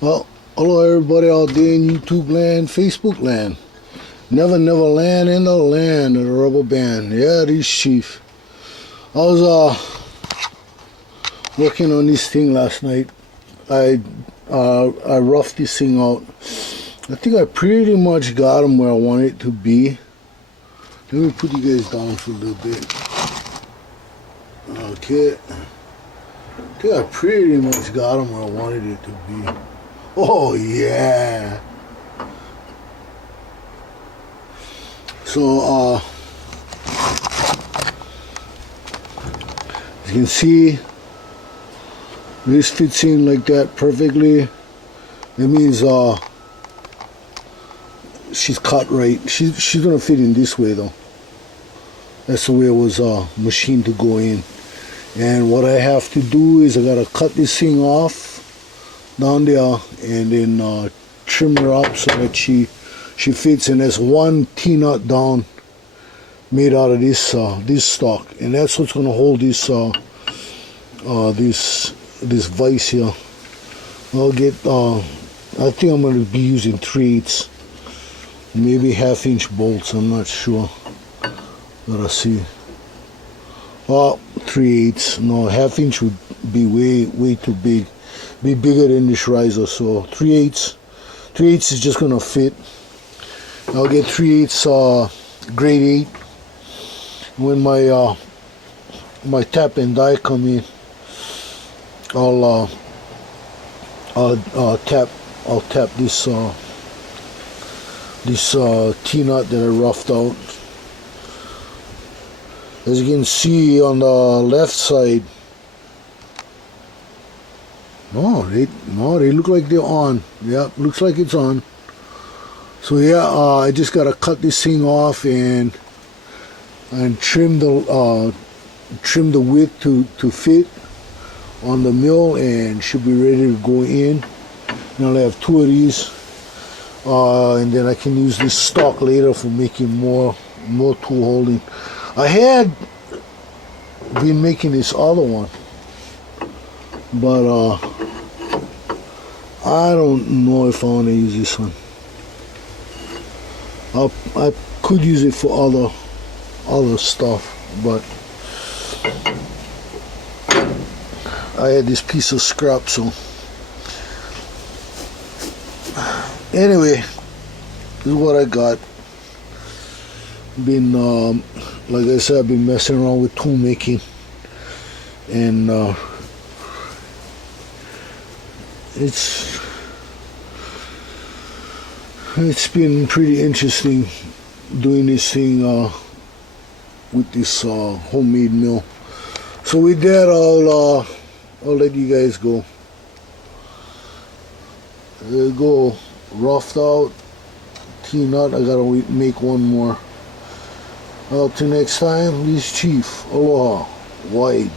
Well, hello everybody out there in YouTube land, Facebook land. Never land in the land of the rubber band. Yeah, this Chief. I was working on this thing last night. I roughed this thing out. I think I pretty much got them where I want it to be. Let me put you guys down for a little bit. Okay. I think I pretty much got them where I wanted it to be. Oh yeah. So as you can see, this fits in like that perfectly. That means she's cut right. She's gonna fit in this way though. That's the way it was machined to go in. And what I have to do is I gotta cut this thing off down there and then trim her up so that she fits. And there's one T-nut down made out of this this stock, and that's what's gonna hold this this vise here. I'll get I think I'm gonna be using 3/8, maybe 1/2-inch bolts. I'm not sure. Gotta see. 3/8. No, 1/2-inch would be way too big. Be bigger than this riser. So 3/8. 3/8 is just gonna fit. I'll get 3/8 grade 8. When my my tap and die come in, I'll tap this this T-nut that I roughed out. As you can see on the left side, they look like they're on. Yeah, looks like it's on. So yeah, I just gotta cut this thing off and trim the width to fit on the mill, and should be ready to go in. And I'll have 2 of these, and then I can use this stock later for making more tool holding. I had been making this other one, but I don't know if I want to use this one. I could use it for other stuff, but I had this piece of scrap. So anyway, this is what I got. Been like I said, I've been messing around with tool making, and it's been pretty interesting doing this thing with this homemade mill. So with that, I'll let you guys go. There you go, roughed out T-nut. I gotta make one more. Till next time, this Chief. Aloha. Wide.